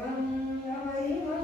Amém.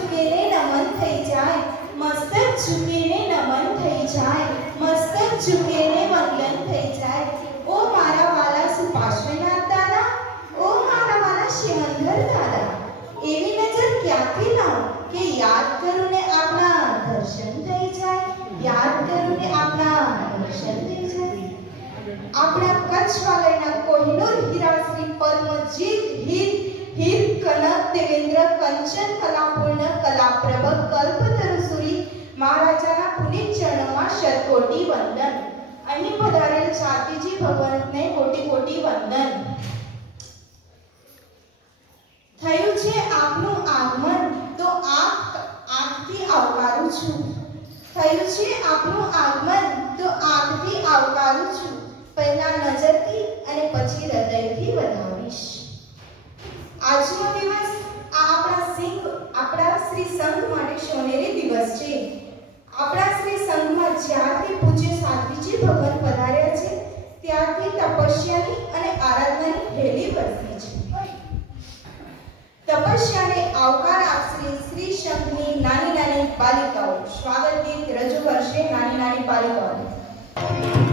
પાપડ નમન થઈ જાય, મસ્તક ચૂકેને નમન થઈ જાય, મસ્તક ચૂકેને વંદન થઈ જાય. ઓ મારા વાલા સુપાર્શ્વનાથ દાદા ઓ મારા વાલા શિવંદર દાદા, એવી નજર ક્યાંથી લાવ કે યાદ કરું ને આપના દર્શન થઈ જાય, યાદ કરું આપના દર્શન થઈ જાય. આપણા કચ્છ વાલયના કોહિનૂર હીરા શ્રી પરમજીત હીર હીર કનક દેવેન્દ્ર કંચન કલાપૂર્ણ અહીં પધારેલ શાંતિજી ભગવંતને કોટી કોટી વંદન. થયું છે આપનું આગમન, તો આપ આંખથી આવકારું છું. થયું છે આપનું આગમન, તો આંખથી આવકારું છું. પહેલા નજરથી અને પછી હૃદયથી વધાવીશ આજનો દિવસ આ આપણા સિંહ, આપણા શ્રી સંઘ માટે સોનેરી દિવસ છે. આપણા શ્રી સંઘમાં જ્યારથી પૂજ્ય સાધ્વીજી ભગવાન પધાર્યા છે, ત્યારથી તપસ્યાની અને આરાધનાની રેલી વરસી છે. તપસ્યાને આવકાર આપશે શ્રી શંખની નાની નાની બાલિકાઓ. સ્વાગત ગીત રજૂ કરશે નાની નાની બાલિકાઓ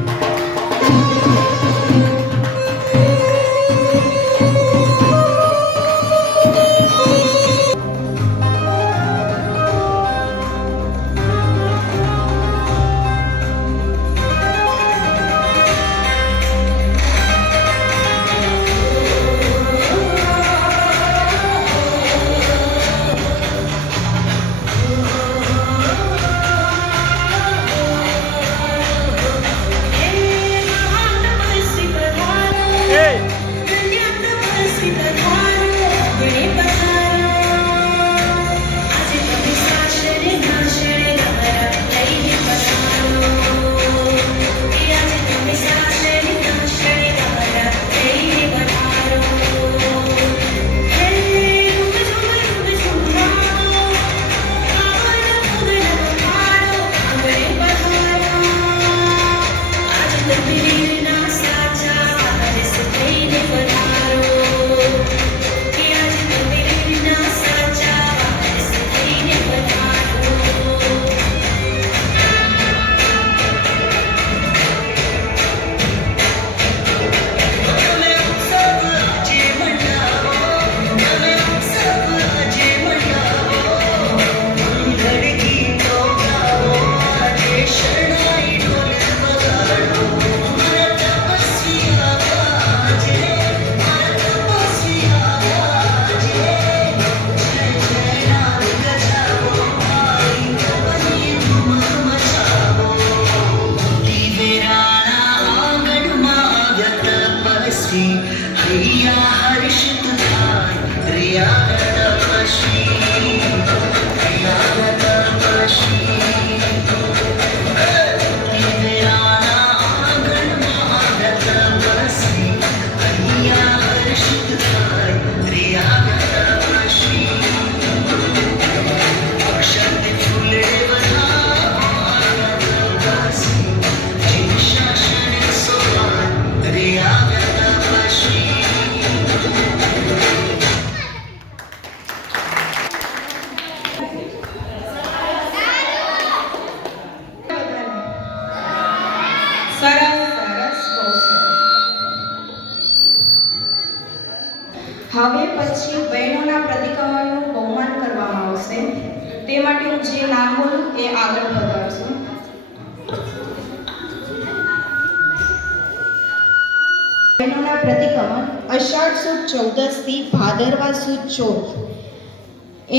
બહેનોના પ્રતિક્રમણ અષાઢ સુદ ચૌદસથી ભાદરવા સુદ ચોથ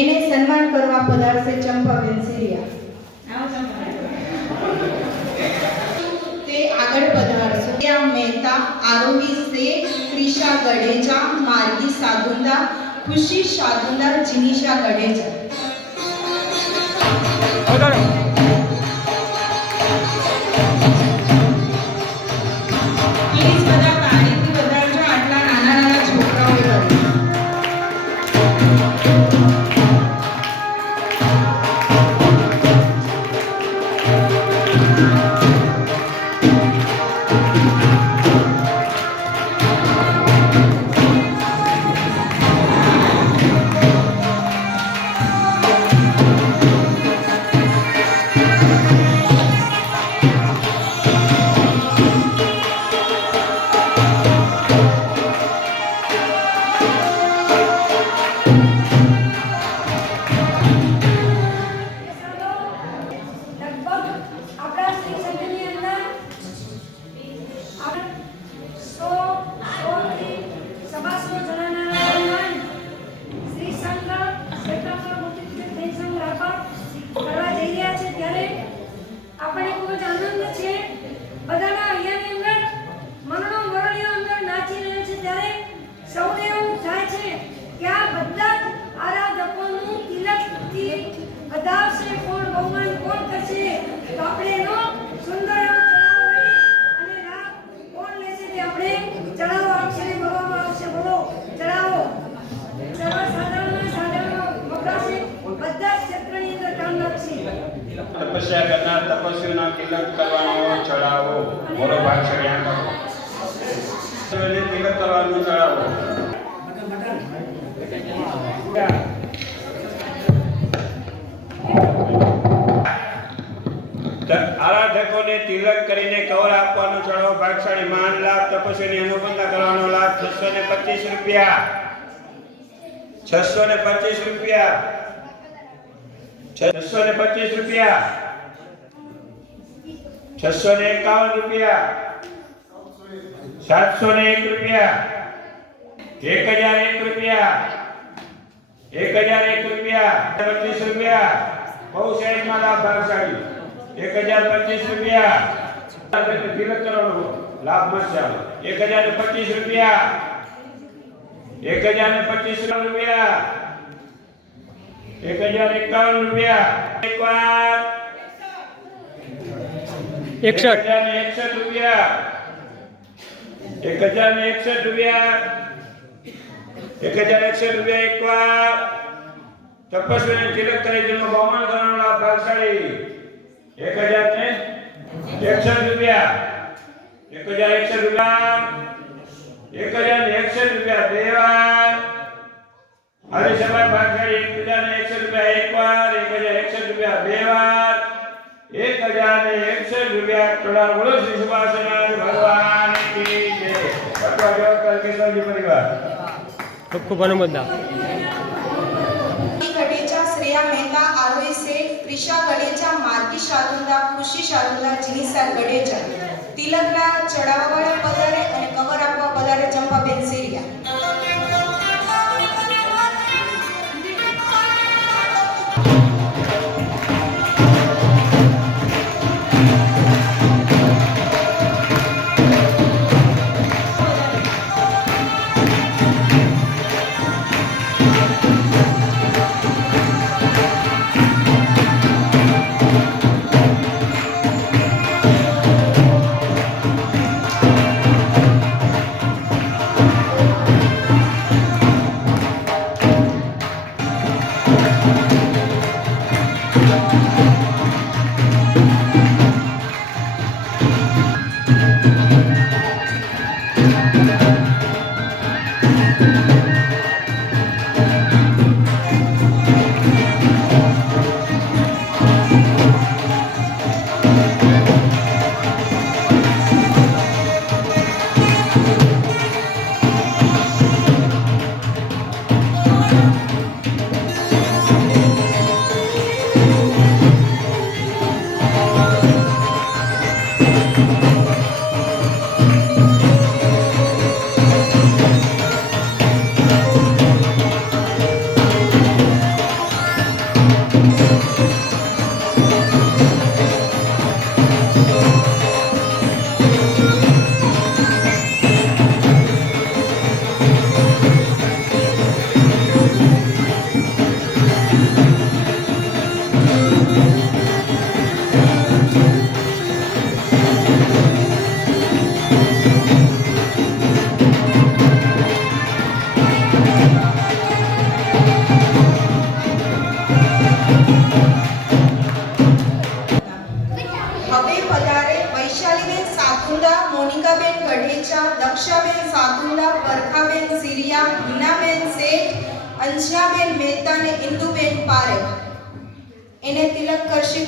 એને સન્માન કરવા પધારશે ચંપાબેન સિરિયા. તે આગળ પધારશે. ત્યાં મહેતા આરોગી શેખ ત્રિષા ગડેજા, માર્ગી સાધુંદા, ખુશી સાધુંદા, જીનીશા ગડેજા. તપસ્યા કરનાર તપસ્વીના તિલક કરવાનો ચડાવો મોટો ભાગ ત્યાં કરો. તપસ્વીને તિલક કરવાનું ચડાવો આરાધકોને તિલક કરીને કવર આપવાનો ચડાવો ભાગશાળી માન લાભ તપસ્વીની અનુબંધના કરવાનો લાભ છસો ને પચીસ રૂપિયા. છસો ને પચીસ રૂપિયા. છસો ને પચીસ રૂપિયા. છસો ને એકાવન રૂપિયા. સાતસો ને એક રૂપિયા. એક હજાર એક રૂપિયા. એક હજાર એક રૂપિયા. પચીસ રૂપિયા. બહુ સાઈડમાં લાભ ભાગશાળી. એક હજાર પચીસ રૂપિયા. તિલક કરવાનો લાભ મળશે. એક હજાર પચીસ રૂપિયા. એક હજાર ને પચીસ રૂપિયા. એક હજાર એકાવન રૂપિયા. એક વાર એકસઠ. એકસઠ રૂપિયા. એક હજાર ને એકસઠ રૂપિયા. એક હજાર એકસઠ રૂપિયા એક વાર. તપસ્વીને તિલક કરી જેનો બહુમાન ભાગશાળી. એક હજાર ને રૂપિયા. એક હજાર એકસઠ રૂપિયા. એક હજાર ને એકસઠ રૂપિયા બે વાર. સમય ભાગશાળી એક હજાર ને એકસઠ રૂપિયા એક વાર. એક હજાર એકસઠ રૂપિયા બે વાર. એકસઠ રૂપિયા કડા બોલો શ્રી સુભાષનાથ ભગવાન કી જય પટવા જેવો કલકેશ્વરજી પરિવાર ખૂબ ખૂબ અનુમોદના ગઢેચા શ્રેયા મહેતા આરોહી શેઠ ત્રિષા ગઢેચા માર્ગી શારુંદા ખુશી શારુંદા જીનિસા ગઢેચા તિલકના ચડાવવાવાળા પધારે અને કવર આપવા પધારે ચંપાબેન સિરિયા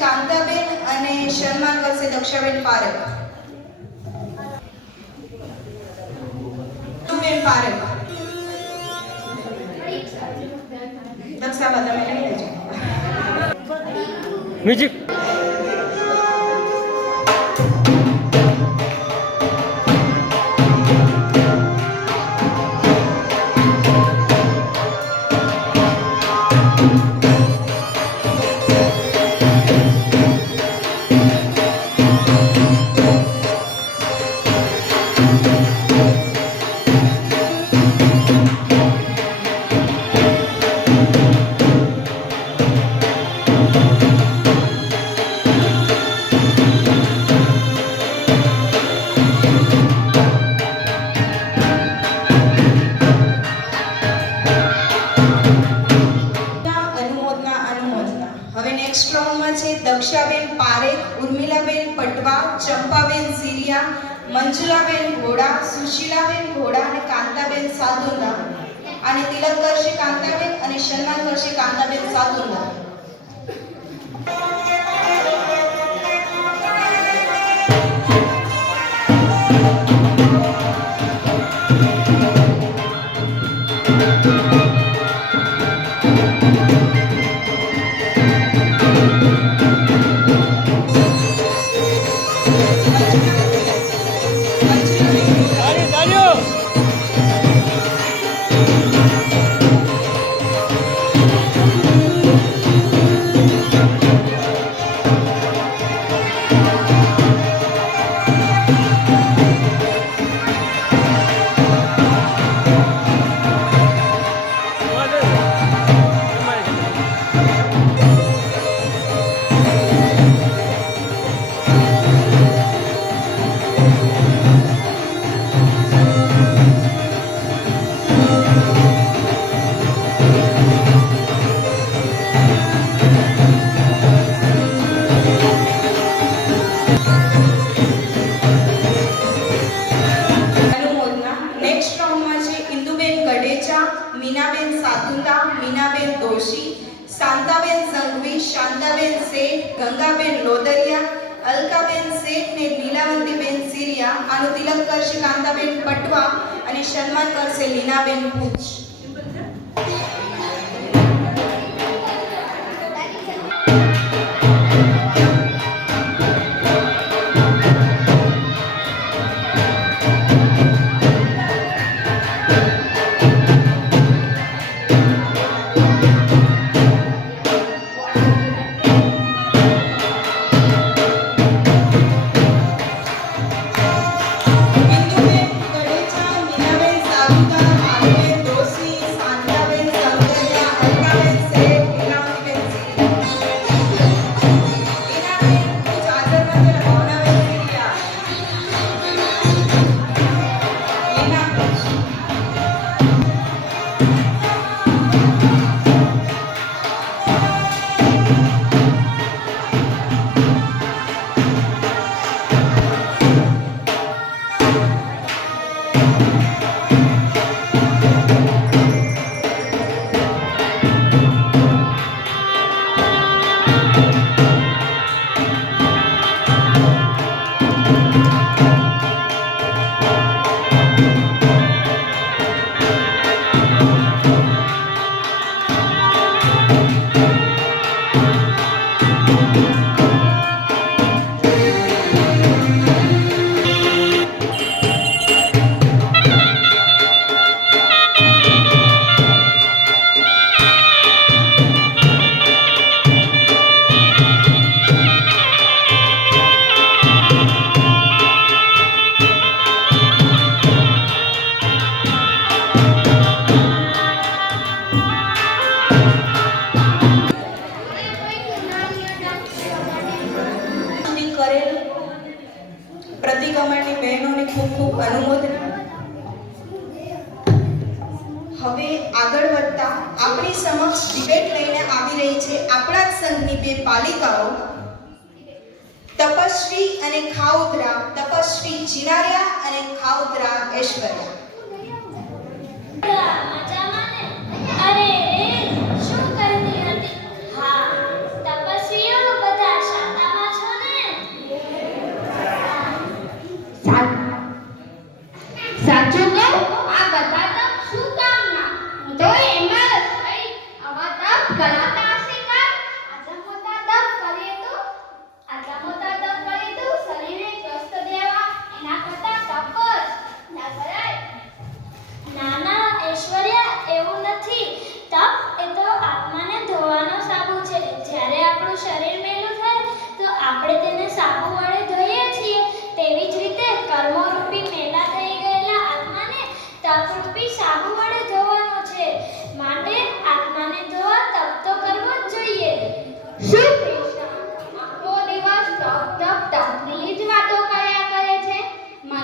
કાંતાબેન અને સન્માન કરશે દક્ષાબેન પારેખ. બેન પારેખ. દક્ષાબા તમે લઈ લેજો મ્યુઝિક. અનુમોદના અનુમોદના હવે નેક્સ્ટ રાઉન્ડમાં છે દક્ષાબેન પાર પટવા ચંપાબેન સિરિયા મંજુલાબેન ઘોડા સુશીલાબેન ઘોડા અને કાંતાબેન સાધુંડા અને તિલક કરશે કાંતાબેન અને છે ઇન્દુબેન ગઢેચા મીનાબેન સાતુતા, મીનાબેન દોશી, શાંતાબેન સંઘવી, શાંતાબેન શેઠ, ગંગાબેન લોદરિયા, અલકાબેન શેઠ ને લીલાવંતીબેન સિરિયા, આનું તિલક કરશે કાંતાબેન પટવા અને સન્માન કરશે લીનાબેન ભુજ. આપણી સમક્ષ ડિબેટ લઈને આવી રહી છે. આપણા જ સંઘની બે પાલિકાઓ, તપસ્વી અને ખાઉદરા તપસ્વી ચિનારિયા અને ખાઉદરા ઐશ્વર્યા.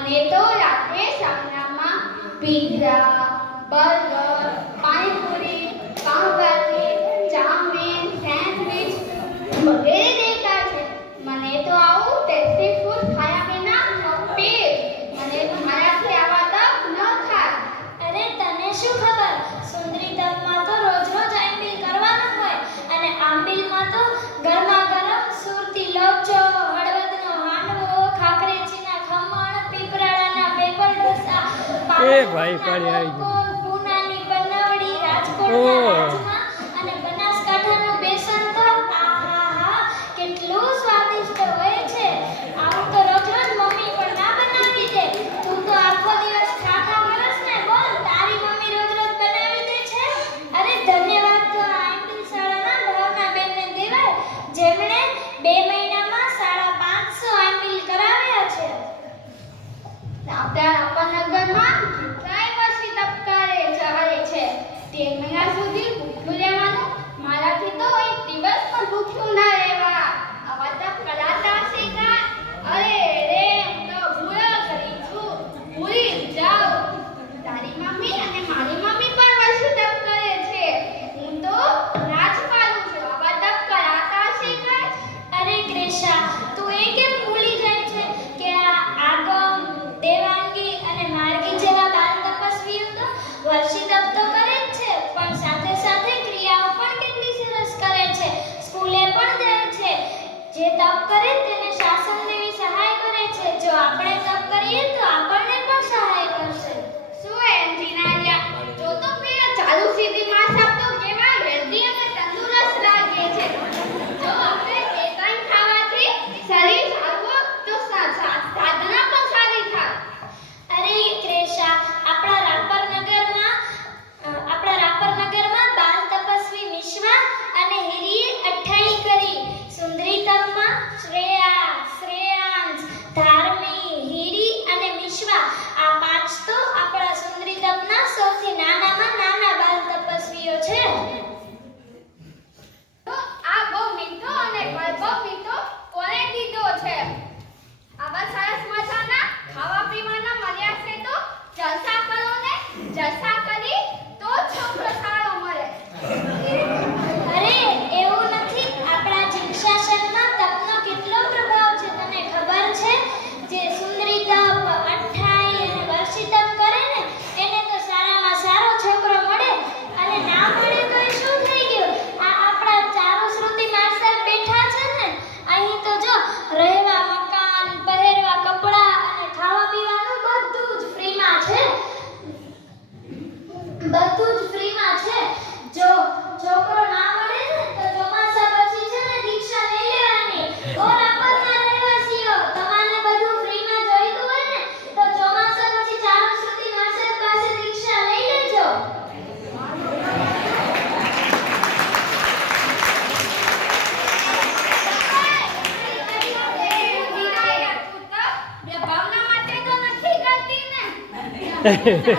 મને તો રાત્રે સાંજનામાં પીઝા બર્ગર એ ભાઈ, પાણી આવી ગયું. બાલાકોર, 诶嘿嘿